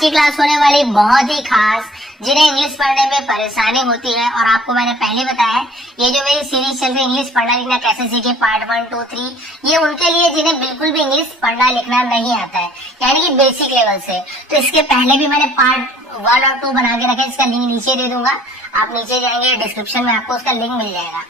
की क्लास होने वाली बहुत ही खास, जिन्हें इंग्लिश पढ़ने में परेशानी होती है। और आपको मैंने पहले बताया है, ये जो मेरी सीरीज चल रही है इंग्लिश पढ़ना लिखना कैसे सीखे पार्ट 1, 2, 3, ये उनके लिए जिन्हें बिल्कुल भी इंग्लिश पढ़ना लिखना नहीं आता है, यानी कि बेसिक लेवल से। तो इसके पहले भी मैंने पार्ट 1 और 2 बना के रखे, इसका लिंक नीचे दे दूंगा, आप नीचे जाएंगे डिस्क्रिप्शन में आपको उसका लिंक मिल जाएगा।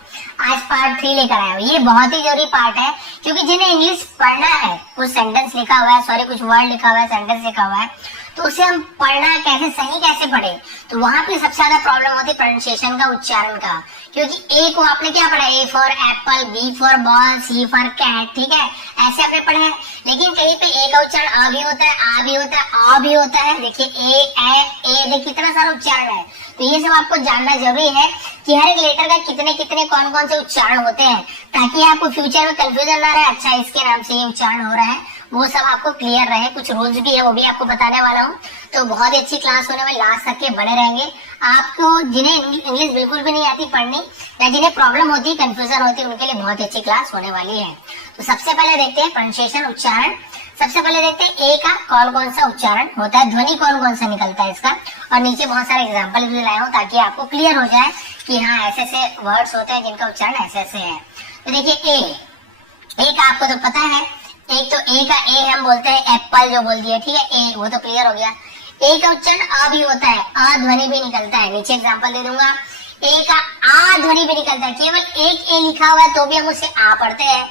आज पार्ट 3 लेकर आया हूँ। ये बहुत ही जरूरी पार्ट है, क्योंकि जिन्हें इंग्लिश पढ़ना है, कुछ सेंटेंस लिखा हुआ है, सॉरी कुछ वर्ड लिखा हुआ है, सेंटेंस लिखा हुआ है, तो उसे हम पढ़ना कैसे, सही कैसे पढ़े, तो वहां पे सबसे ज्यादा प्रॉब्लम होती है प्रोनाउंसिएशन का, उच्चारण का। क्योंकि ए को आपने क्या पढ़ा, A for apple, B for ball, C for cat, ठीक है, ऐसे आपने पढ़े हैं। लेकिन कहीं पे ए का उच्चारण अ भी होता है, आ भी होता है, आ भी होता है। देखिए ए देखिए कितना सारा उच्चारण है। तो ये सब आपको जानना जरूरी है कि हर एक लेटर का कितने कितने कौन कौन से उच्चारण होते हैं, ताकि आपको फ्यूचर में कंफ्यूजन ना रहे, अच्छा इसके नाम से ये उच्चारण हो रहा है, वो सब आपको क्लियर रहे। कुछ रूल्स भी है, वो भी आपको बताने वाला हूँ। तो बहुत ही अच्छी क्लास होने में लास्ट तक के बने रहेंगे। आपको जिन्हें इंग्लिश बिल्कुल भी नहीं आती पढ़नी, या जिन्हें प्रॉब्लम होती है, कंफ्यूजन होती है, उनके लिए बहुत ही अच्छी क्लास होने वाली है। तो सबसे पहले देखते हैं प्रोनाउंसिएशन, उच्चारण। सबसे पहले देखते हैं ए का कौन कौन सा उच्चारण होता है, ध्वनि कौन कौन सा निकलता है इसका। और नीचे बहुत सारे एग्जाम्पल भी लाया हूँ, ताकि आपको क्लियर हो जाए कि हाँ ऐसे ऐसे वर्ड्स होते हैं जिनका उच्चारण ऐसे ऐसे है। तो देखिए ए का आपको तो पता है, एक तो ए का ए हम बोलते हैं एप्पल, जो बोल दिया, ठीक है, ए वो तो क्लियर हो गया। ए का उच्चारण अ भी होता है, अ ध्वनि भी निकलता है। नीचे एग्जांपल दे दूंगा, ए का आ ध्वनि भी निकलता है। केवल एक ए लिखा हुआ है तो भी हम उसे आ पढ़ते हैं।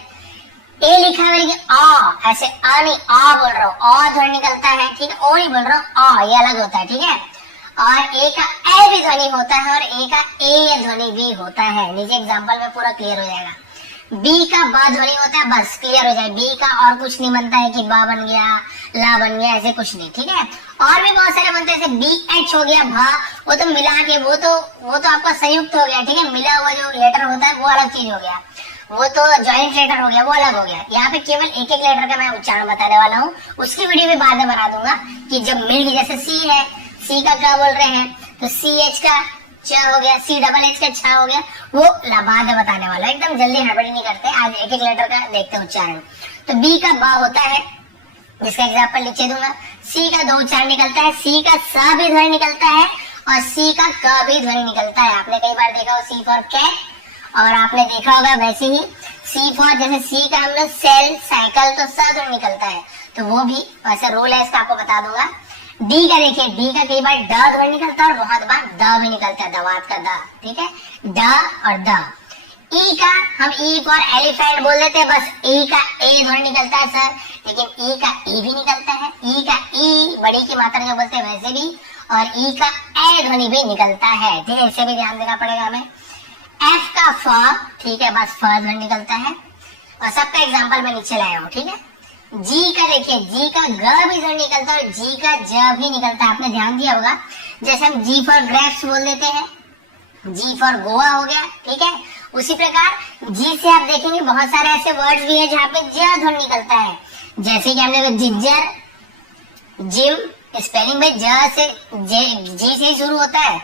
ए लिखा हुआ है लेकिन आ, ऐसे आ नहीं, आ बोल रहा हूँ, आ ध्वनि निकलता है, ठीक है, ओ नहीं बोल रहा हूँ, आ, ये अलग होता है, ठीक है। और ए का ए भी ध्वनि होता है, और ए का ए ध्वनि भी होता है। नीचे एग्जांपल में पूरा क्लियर हो जाएगा। बी का बा ध्वनि होता है, बस क्लियर हो जाए। बी का और कुछ नहीं बनता है कि बा बन गया, ला बन गया, ऐसे कुछ नहीं, ठीक है। और भी बहुत सारे बनते हैं, जैसे बी एच हो गया, भा, वो तो मिला के, वो तो आपका संयुक्त हो गया, ठीक है। मिला हुआ जो लेटर होता है वो अलग चीज हो गया, वो तो ज्वाइंट लेटर हो गया, वो अलग हो गया। यहाँ पे केवल एक एक लेटर का मैं उच्चारण बताने वाला हूँ, उसकी वीडियो भी बाद में बना दूंगा कि जब मिल गई। जैसे सी है, सी का क्या बोल रहे हैं, तो सी एच का च हो गया, सी डबल एच का छ हो गया, वो बाद में बताने वाला, एकदम जल्दी हड़बड़ी नहीं करते। आज एक एक लेटर का देखते हैं उच्चारण। तो बी का बा होता है, जिसका एग्जाम्पल नीचे दूंगा। सी का 2 उच्चारण निकलता है, सी का स भी ध्वनि निकलता है, और सी का क भी ध्वनि निकलता है। आपने कई बार देखा हो सी फॉर कैट, और आपने देखा होगा वैसे ही सी फॉर, जैसे सी का हम लोग सेल, साइकिल, तो स ध्वनि निकलता है, तो वो भी वैसे रूल है, इसका आपको बता दूंगा। डी का देखिए, डी का कई बार ड ध्वनि निकलता है, और बहुत बार द भी निकलता है, दवात का द, ठीक है, ड और द। ई का हम ई फॉर एलिफेंट बोल देते हैं, बस ई का ए ध्वनि निकलता है सर, लेकिन ई का ई भी निकलता है। ई का ई बड़ी की मात्रा जो बोलते हैं वैसे भी, और ई का ए ध्वनि भी निकलता है, ठीक है, इसे भी ध्यान देना पड़ेगा हमें। एफ का फ, ठीक है, बस फ ध्वनि निकलता है, और सबका एग्जाम्पल मैं नीचे लाया हूँ, ठीक है। जी का देखिए, जी का ग भी ध्वनि निकलता है, और जी का ज भी निकलता है, आपने ध्यान दिया होगा। जैसे हम जी फॉर ग्रेप्स बोल देते हैं, जी फॉर गोवा हो गया, ठीक है। उसी प्रकार जी से आप देखेंगे बहुत सारे ऐसे वर्ड्स भी हैं जहाँ पे ज ध्वनि निकलता है, जैसे कि हमने जिंजर, जिम, स्पेलिंग में ज से जी से ही शुरू होता है,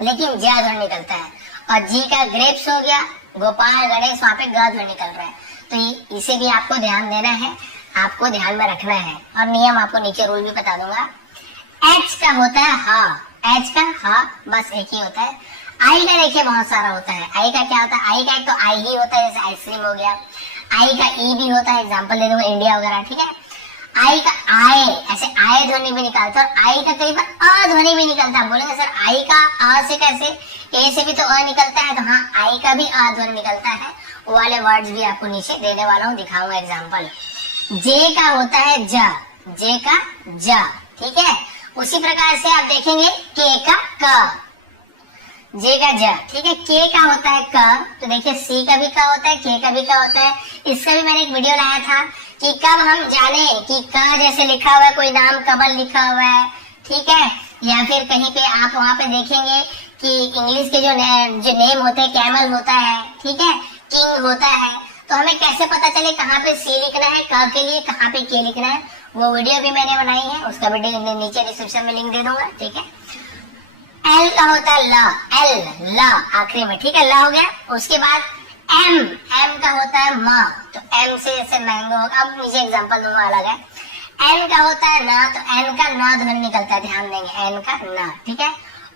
लेकिन ज ध्वनि निकलता है। और जी का ग्रेप्स हो गया, गोपाल, गणेश, वहां पे ग ध्वनि निकल रहा है। तो इसे भी आपको ध्यान देना है, आपको ध्यान में रखना है, और नियम आपको नीचे रूल भी बता दूंगा। एच का होता है हा, एच का हा बस एक ही होता है। आई का देखिए बहुत सारा होता है। आई का क्या होता है, आई का एक तो आई ही होता है, जैसे आइसक्रीम हो गया। आई का ई भी होता है, एग्जाम्पल दे दूंगा, इंडिया वगैरह, ठीक है। आई का आए, ऐसे आए ध्वनि भी निकालता है, और आई का कई बार अ ध्वनि भी निकलता है। बोलेंगे सर आई का अ से कैसे, ए से भी तो अ निकलता है, तो हाँ आई का भी अ ध्वनि निकलता है। वो वाले वर्ड्स भी आपको नीचे देने वाला हूँ, दिखाऊंगा एग्जाम्पल। जे का होता है ज, जे का ज, ठीक है। उसी प्रकार से आप देखेंगे के का क, जे का ज, ठीक है। के का होता है क, तो देखिए सी का भी क होता है, के का भी क होता है। इसका भी मैंने एक वीडियो लाया था कि कब हम जाने कि क जैसे लिखा हुआ है, कोई नाम कमल लिखा हुआ है, ठीक है, या फिर कहीं पे आप वहां पे देखेंगे कि इंग्लिश के जो नेम होते हैं, कैमल होता है, ठीक है, किंग होता है, तो हमें कैसे पता चले कहाँ पे सी लिखना है क के लिए, कहाँ पे के लिखना है। वो वीडियो भी मैंने बनाई है, उसका वीडियो नीचे डिस्क्रिप्शन में लिंक दे दूंगा, ठीक है। एल का होता है ल, एल, ल आखिरी में, ठीक है, ल हो गया। उसके बाद एम, एम का होता है म, तो एम से जैसे मैंगो होगा। अब नीचे एग्जांपल दूंगा अलग है। एन का होता है ना, तो एन का ना ध्वनि निकलता है, ध्यान देंगे एन का ना, ठीक है।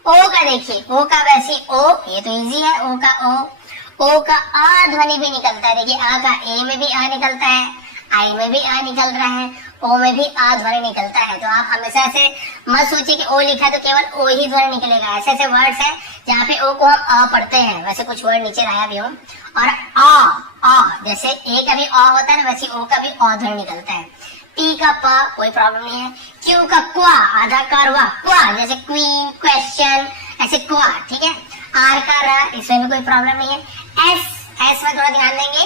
ओ का देखिए, ओ का वैसे ओ, ये तो इजी है, ओ का ओ का आ ध्वनि भी निकलता है। देखिए आ का ए में भी आ निकलता है, आई में भी आ निकल रहा है, ओ में भी आ ध्वनि निकलता है। तो आप हमेशा से मत सोचिए कि ओ लिखा तो केवल ओ ही ध्वनि निकलेगा। ऐसे ऐसे वर्ड्स है जहाँ पे ओ को हम अ पढ़ते हैं, वैसे कुछ वर्ड नीचे लाया भी हूँ। और आ जैसे ए का भी अ होता है ना, वैसे ओ का भी अ ध्वनि निकलता है। पी का प कोई प्रॉब्लम नहीं है। क्यू का क्वा, आधा कारवा क्वा, जैसे क्वीन, क्वेश्चन, ऐसे क्वा, ठीक है। आर का र, इसमें भी कोई प्रॉब्लम नहीं है। एस में थोड़ा ध्यान देंगे,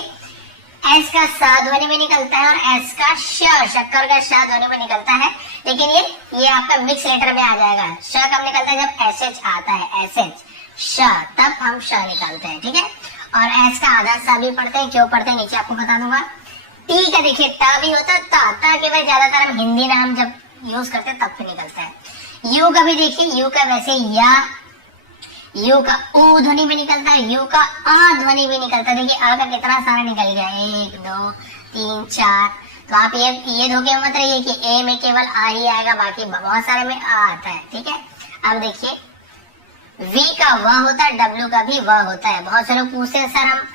एस का सा ध्वनि में निकलता है और एस का श, शक्कर का श ध्वनि में निकलता है। लेकिन ये आपका मिक्स लेटर में आ जाएगा। श कब निकलता है, जब एस एच आता है, एस एच श, तब हम श निकालते हैं, ठीक है। और एस का आधा सा भी पढ़ते हैं, क्यों पढ़ते हैं नीचे आपको बता दूंगा। टी का देखिए टा भी होता है, ता के बाद ज्यादातर हम हिंदी नाम जब यूज करते हैं तब भी निकलता है। यू का भी देखिए, यू का वैसे या, यू का ऊ ध्वनि भी निकलता है, यू का आ ध्वनि भी निकलता है। देखिए आ का कितना सारा निकल गया, 1 2 3 4। तो आप ये धोखे मत रहिए कि ए में केवल आ ही आएगा, बाकी बहुत सारे में आ आता है, ठीक है। अब देखिए वी का व होता है, डब्ल्यू का भी व होता है। बहुत से लोग पूछते हैं सर हम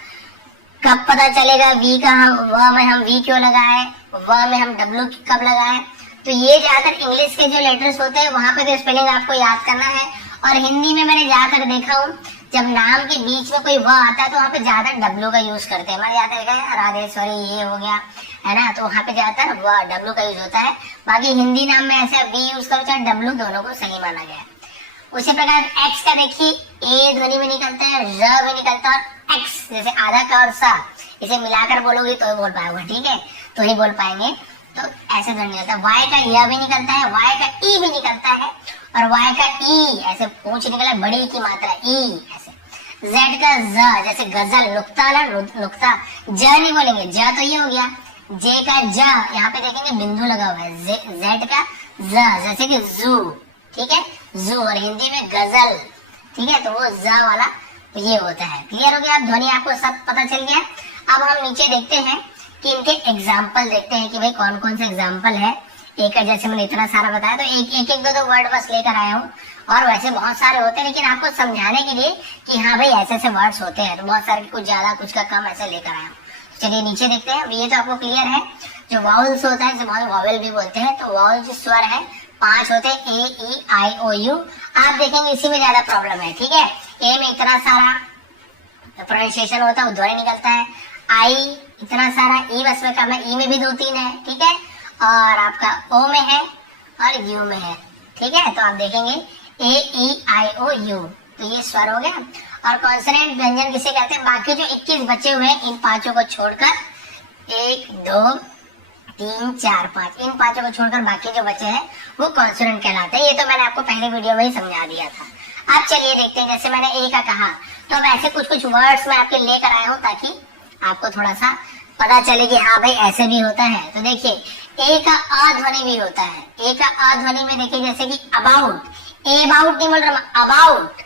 कब पता चलेगा वी का व में हम वी क्यों लगाए, व में हम डब्ल्यू कब लगाए। तो ये ज्यादातर इंग्लिश के जो लेटर्स होते हैं वहां पे तो स्पेलिंग आपको याद करना है। और हिंदी में मैंने ज्यादातर देखा हूँ जब नाम के बीच में कोई व आता है तो वहाँ पे ज्यादा डब्ल्यू का यूज करते हैं। मैंने ज्यादा देखा है राधेश्वरी ये हो गया है ना, तो वहाँ पे ज्यादातर व डब्ल्यू का यूज होता है। बाकी हिंदी नाम में ऐसा वी यूज करो चाहे डब्ल्यू, दोनों को सही माना गया है। उसी प्रकार एक्स का देखिए ए ध्वनि में निकलता है, र भी निकलता है, और एक्स जैसे आधा का और सा, इसे मिलाकर बोलोगे तो ही बोल पाओगे, ठीक है, तो ही बोल पाएंगे। तो ऐसे ध्वनि निकलता है। वाई का यह भी निकलता है, वाई का ई भी निकलता है, और वाई का ई ऐसे पूंछ निकला बड़ी की मात्रा ई ऐसे। जेड का ज जैसे गजल, नुक्ता ना नुक्ता, ज नहीं बोलेंगे, ज तो ये हो गया। जे का ज, यहाँ पे देखेंगे बिंदु लगा हुआ है। जेड का ज जैसे कि जू, ठीक है, जू, और हिंदी में गजल, ठीक है, तो वो ज वाला ये होता है। क्लियर हो गया, आप ध्वनि आपको सब पता चल गया। अब हम नीचे देखते हैं कि इनके एग्जाम्पल देखते हैं कि भाई कौन कौन से एग्जाम्पल है। एक जैसे मैंने इतना सारा बताया तो एक दो वर्ड बस लेकर आया हूँ, और वैसे बहुत सारे होते हैं, लेकिन आपको समझाने के लिए कि हाँ भाई ऐसे ऐसे वर्ड्स होते हैं, तो बहुत सारे कुछ ज्यादा कुछ का कम ऐसे लेकर आया हूँ। चलिए नीचे देखते हैं। ये तो आपको क्लियर है। जो वाउल्स होता है, जिसे वावेल भी बोलते हैं, तो वाउल जो स्वर है 5 होते हैं, ए ई आई ओ यू। आप देखेंगे इसी में ज्यादा प्रॉब्लम है, ठीक है। ए में इतना सारा प्रोनाउंसिएशन होता है, ध्वनि निकलता है। आई इतना सारा, ई बस में कम है, ई में भी 2-3 है, ठीक है, और आपका ओ में है और यू में है, ठीक है। तो आप देखेंगे ए ई आई ओ यू, तो ये स्वर हो गया। और कॉन्सोनेंट व्यंजन किसे कहते हैं, बाकी जो 21 बचे हुए हैं इन पांचों को छोड़कर, 1 2 3 4 5, इन पांचों को छोड़कर बाकी जो बचे हैं वो कॉन्सोनेंट कहलाते हैं। ये तो मैंने आपको पहले वीडियो में ही समझा दिया था। अब चलिए देखते हैं, जैसे मैंने ए का कहा, तो अब ऐसे कुछ वर्ड्स मैं आपके लेकर आया हूँ ताकि आपको थोड़ा सा पता चले कि हाँ भाई ऐसे भी होता है। तो देखिए ए का आ ध्वनि भी होता है। ए का आ ध्वनि में देखिए जैसे कि अबाउट, ए अबाउट नहीं बोल रहा, अबाउट,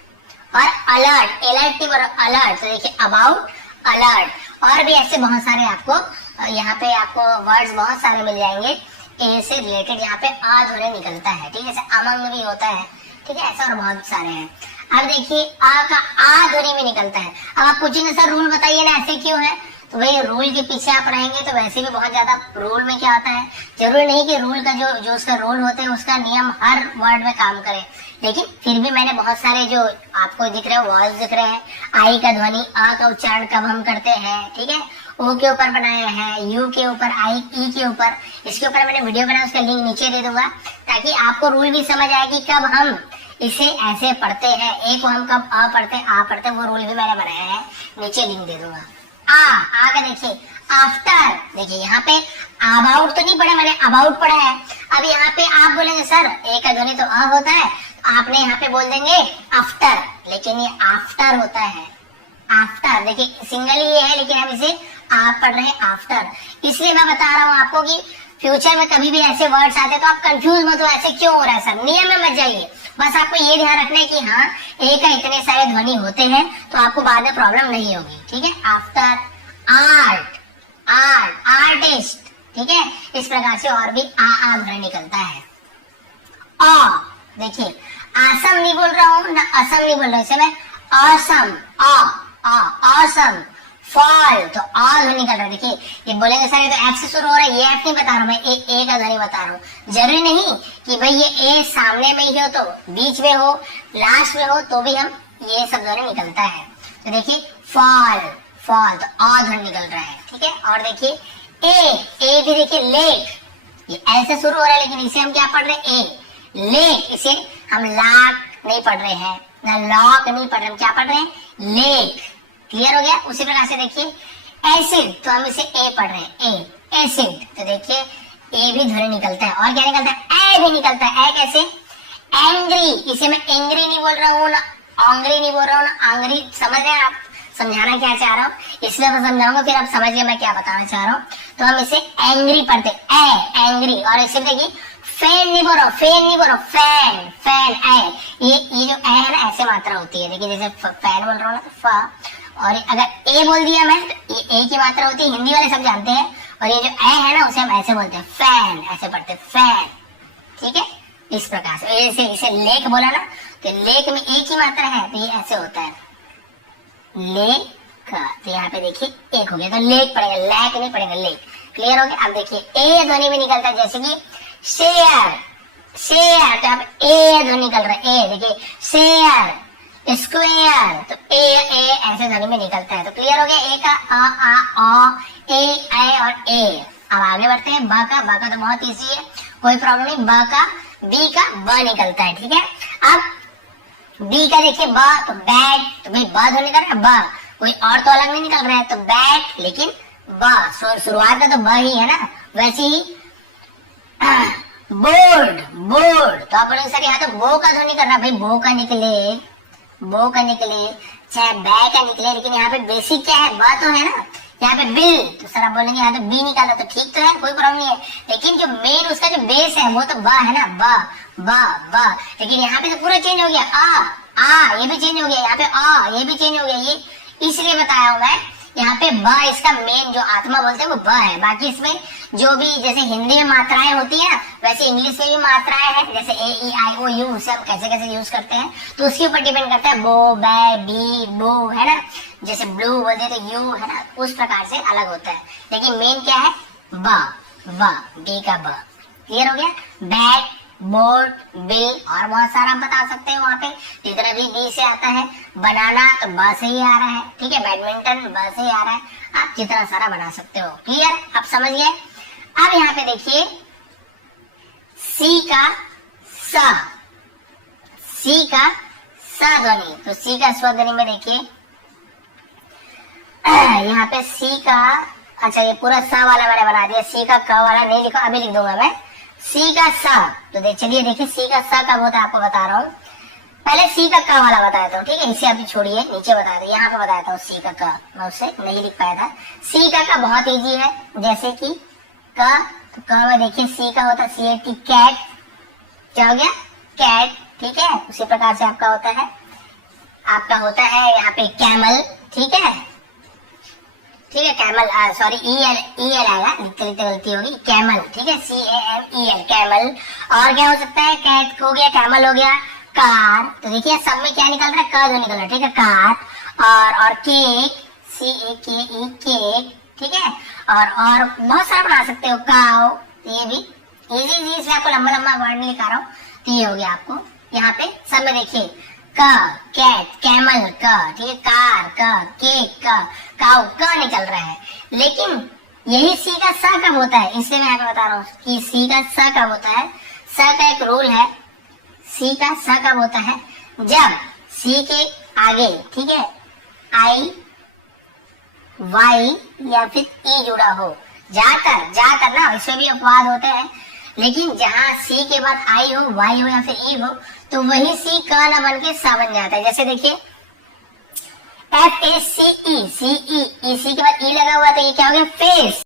और अलर्ट, अलर्ट नहीं बोल रहा, अलर्ट। तो देखिए अबाउट, अलर्ट, और भी ऐसे बहुत सारे आपको यहाँ पे आपको वर्ड्स बहुत सारे मिल जाएंगे ए से रिलेटेड, यहाँ पे आ ध्वनि निकलता है, ठीक है। जैसे अमंग भी होता है, ठीक है, ऐसा और बहुत सारे हैं। अब देखिए आ का आ ध्वनि में निकलता है। अब आप पूछेंगे सर रूल बताइए ना ऐसे क्यों है, तो भाई रूल के पीछे आप रहेंगे तो वैसे भी बहुत ज्यादा रूल में क्या होता है, जरूरी नहीं कि रूल का जो उसका रूल होते हैं उसका नियम हर वर्ड में काम करे, लेकिन फिर भी मैंने बहुत सारे जो आपको दिख रहे हैं वॉल्स दिख रहे हैं। आई का ध्वनि, आ का उच्चारण कब हम करते हैं, ठीक है, ओ के ऊपर बनाया है, यू के ऊपर, आई ई के ऊपर, इसके ऊपर मैंने वीडियो बनाया, उसका लिंक नीचे दे दूंगा ताकि आपको रूल भी समझ आए कि कब हम इसे ऐसे पढ़ते हैं। ए को हम कब आ पढ़ते हैं, वो रूल भी मैंने बनाया है, नीचे लिंक दे दूंगा। आ का देखिए आफ्टर, देखिए यहाँ पे अबाउट तो नहीं पढ़ा मैंने, अबाउट पढ़ा है। अब यहाँ पे आप बोलेंगे सर ए का ध्वनि तो आ होता है, तो आपने यहाँ पे बोल देंगे आफ्टर, लेकिन ये आफ्टर होता है, आफ्टर। देखिए सिंगल ही ये है लेकिन हम इसे आप पढ़ रहे हैं आफ्टर, इसलिए मैं बता रहा हूँ आपको कि फ्यूचर में कभी भी ऐसे वर्ड्स आते तो आप कंफ्यूज मत हो ऐसे क्यों हो रहा है सर, नियम में मत जाइए। बस आपको ये ध्यान रखना है कि हाँ ए का इतने सारे ध्वनि होते हैं तो आपको बाद में प्रॉब्लम नहीं होगी, ठीक है। आफ्टर, आर्ट, आर्ट, आर्टिस्ट, ठीक है, इस प्रकार से और भी आ ध्वनि निकलता है। आ, देखिए आसम नहीं बोल रहा हूँ ना असम नहीं बोल रहा हूँ, इसे मैं असम, असम, फॉल, तो आ ध्वनि निकल रहा है। देखिए ये बोलेंगे सर ये तो एफ से शुरू हो रहा है, ये एफ नहीं बता रहा हूँ मैं, ए का ध्वनि बता रहा हूँ। जरूरी नहीं कि भाई ये ए सामने में ही हो, तो बीच में हो, लास्ट में हो, तो भी हम ये सब ध्वनि निकलता है। तो देखिए फॉल, फॉल, तो आ ध्वनि निकल रहा है। ठीक है, और देखिए ए भी देखिए लेक, ये ऐसे शुरू हो रहा है, लेकिन इसे हम क्या पढ़ रहे हैं, ए लेक, इसे हम लाक नहीं पढ़ रहे हैं ना लॉक नहीं पढ़ रहे, हम क्या पढ़ रहे हैं, लेक। क्लियर हो गया। उसी प्रकार से देखिए एसिड, तो हम इसे ए पढ़ रहे हैं, ए एसिड, तो देखिए ए भी ध्वनि निकलता है। और क्या निकलता है, ए भी निकलता है। ए कैसे, एंग्री, इसे मैं एंग्री नहीं बोल रहा हूँ ना आंग्री नहीं बोल रहा हूँ ना आंग्री, समझ रहे हैं आप समझाना क्या चाह रहा हूँ, इसलिए मैं समझाऊंगा, फिर आप समझिए मैं क्या बताना चाह रहा हूँ। तो हम इसे एंग्री पढ़ते, ए एंग्री। और इसे देखिए फैन नहीं बोल रहा, फैन नहीं बोल रहा, फैन, फैन, ए, ये जो ए है ना ऐसे मात्रा होती है। देखिए जैसे फैन बोल रहा हूँ ना फ, और अगर ए बोल दिया मैं तो ये ए की मात्रा होती है, हिंदी वाले सब जानते हैं। और ये जो ए है ना उसे हम ऐसे बोलते हैं, फैन, ऐसे पढ़ते फैन। ठीक है, इस प्रकार से। इसे लेक बोला ना, तो लेक में एक ही मात्रा है, तो ये ऐसे होता है लेक। तो यहाँ पे देखिए एक हो गया, तो लेक पड़ेगा, लैक नहीं पड़ेगा, लेक। क्लियर हो गया। अब देखिए ए ध्वनि भी निकलता है, जैसे कि शेयर, शेयर, तो यहाँ पे ए ध्वनि निकल रहा है, ए देखिए शेयर, स्क्वायर, तो ए ऐसे ध्वनि में निकलता है। तो क्लियर हो गया, ए का आ, ए और ए। अब आगे बढ़ते हैं, ब का तो बहुत इजी है, कोई प्रॉब्लम नहीं। ब का, बी का ब निकलता है। ठीक है, अब बी का देखिए ब, तो बैट, तो भाई ब ध्वनि निकल रहा है, ब, कोई और तो अलग नहीं निकल रहा है, तो बैट, लेकिन ब शुरुआत का तो ब ही है ना। वैसे ही बोर्ड, बोर्ड, तो आप बोलेंगे सर यहाँ तो बो का ध्वनि कर रहा है, भाई बो का निकले, बो का निकले, चाहे बै का निकले, लेकिन यहाँ पे बेसिक क्या है, ब तो है ना। यहाँ पे बिल, तो सर आप बोलेंगे यहाँ तो बी निकाला, तो ठीक तो है, कोई प्रॉब्लम नहीं है, लेकिन जो मेन उसका जो बेस है वो तो ब है ना, ब, लेकिन यहाँ पे तो पूरा चेंज हो गया, आ ये भी चेंज हो गया, यहाँ पे आ ये भी चेंज हो गया। ये इसलिए बताया हूँ मैं, यहाँ पे ब इसका मेन जो आत्मा बोलते हैं वो ब है। बाकी इसमें जो भी जैसे हिंदी में मात्राएं होती है ना, वैसे इंग्लिश में भी मात्राएं हैं, जैसे ए ई आई ओ यू, उसे हम कैसे कैसे यूज करते हैं तो उसके ऊपर डिपेंड करता है। बो, बै, बी, बो, है ना, जैसे ब्लू बोलते तो यू, है ना, उस प्रकार से अलग होता है, लेकिन मेन क्या है, बी का ब। क्लियर हो गया। बैट, बोर्ड, बिल, और बहुत सारा आप बता सकते हैं वहां पे, जितना भी बी से आता है। बनाना तो ब से ही आ रहा है, ठीक है, बैडमिंटन ब से ही आ रहा है, आप जितना सारा बना सकते हो। क्लियर, आप समझ गए। अब यहाँ पे देखिए सी का स, सी का स ध्वनि, तो सी का स्व ध्वनि में देखिए यहाँ पे सी का, अच्छा ये पूरा स वाला मैंने बना दिया, सी का क वाला नहीं लिखा, अभी लिख दूंगा मैं, सी का स। तो चलिए देखिए सी का स कब होता है आपको बता रहा हूँ। पहले सी का क वाला बताया था, ठीक है, इसे अभी छोड़िए, नीचे बताया था, यहाँ पे बताया था सी का क, मैं उससे नहीं लिख पाया था। सी का क बहुत इजी है, जैसे कि क, तो क में देखिए सी का होता है CAT, कैट, क्या हो गया, कैट। ठीक है, उसी प्रकार से आपका होता है यहाँ पे कैमल, ठीक है, कैमल, सॉरी ई एल आएगा, लिखते लिखते गलती होगी, कैमल, ठीक है, CAMEL, कैमल। और क्या हो सकता है, कैट हो गया, कैमल हो गया, कार, तो देखिए सब में क्या निकल रहा है, क जो निकल रहा है, ठीक है, कार। और केक, CAKE, केक, ठीक है, और बहुत सारा बना सकते हो, काव, ये भी इजी, इसलिए आपको लंबा लंबा वर्ड नहीं लिखा रहा हूँ। तो ये हो गया आपको यहाँ पे सब में देखिए, क, कैट, कैमल, क, ठीक है, कार, क, केक, क, काउ, क निकल रहा है। लेकिन यही सी का स कब होता है, इसलिए मैं आपको बता रहा हूँ कि सी का स कब होता है। स का एक रूल है, सी का स कब होता है, जब सी के आगे, ठीक है, आई, वाई या फिर ई जुड़ा हो। जाकर ना इसमें भी अपवाद होते हैं, लेकिन जहाँ सी के बाद आई हो, वाई हो या फिर ई हो, तो वही सी क न बन के सा बन जाता है। जैसे देखिए FACE, सी के बाद ई लगा हुआ, तो ये क्या हो गया, फेस।